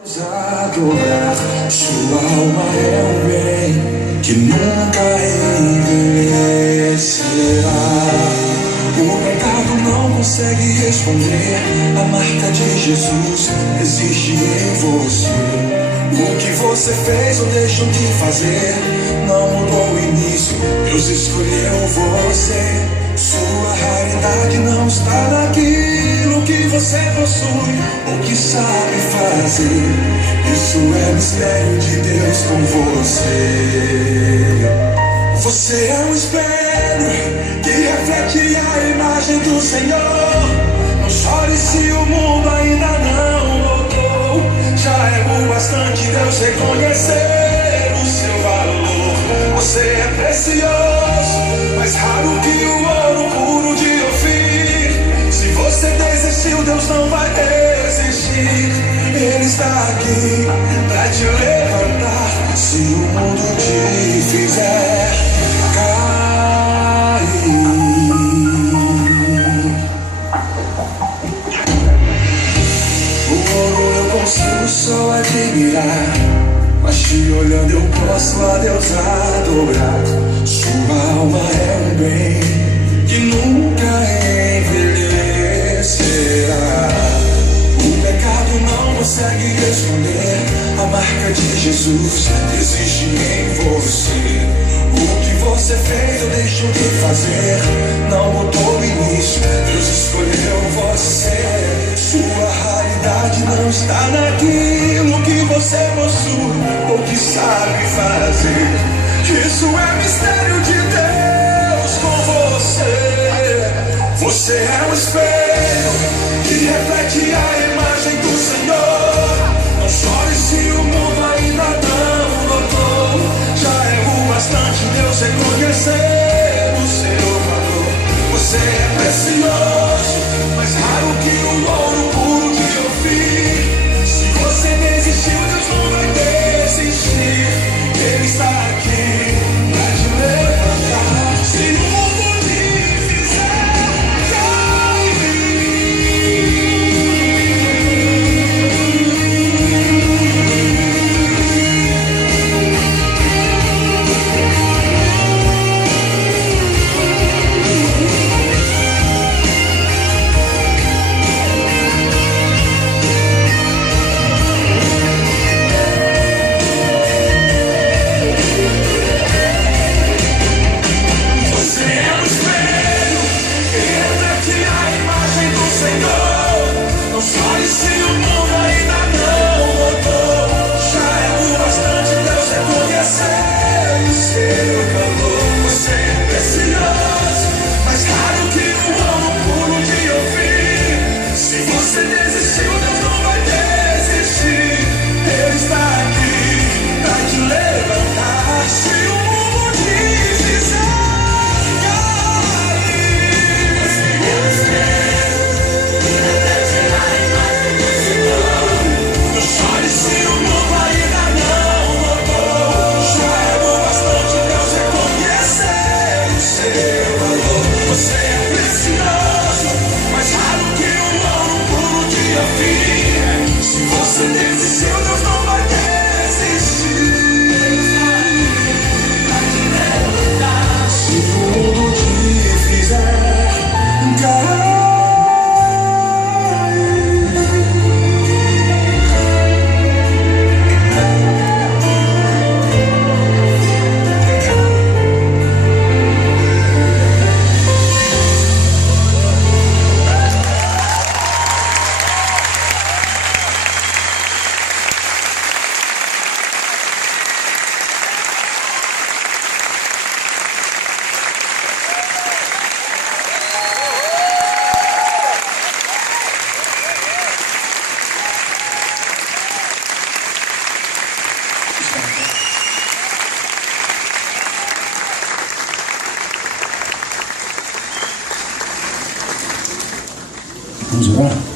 Adorar, sua alma é um bem que nunca envelhecerá. O pecado não consegue esconder a marca de Jesus existe em você. O que você fez ou deixou de fazer não mudou o início, Deus escolheu você. Sua raridade não está naquilo que você possui ou que sabe fazer. Isso é mistério de Deus com você. Você é um espelho que reflete a imagem do Senhor. Não chore se o mundo ainda não notou. Já é o bastante Deus reconhecer o seu valor. Você é precioso, mais raro que o ouro puro de Ofir. Se você desistiu, Deus não vai desistir. Ele está aqui pra te levantar. Se o mundo te fizer cair. O ouro eu consigo só admirar, mas te olhando eu posso a Deus adorar. Sua alma é um bem que nunca envelhecerá. O pecado não consegue esconder a marca de Jesus que existe em você. O que você fez ou deixou de fazer não mudou o início, Deus escolheu você. Sua raridade não está naquilo que você possui ou que sabe fazer. Isso é mistério de Deus com você. Você é um espelho que reflete a imagem do Senhor. Não chore se o mundo ainda não notou. Já é o bastante Deus reconhecer o seu valor. Você é precioso, mais raro que o ouro puro de Ofir. Se você desistiu, Deus não vai desistir. Ele está aqui pra te levantar. Se o mundo te fizer Vamos orar?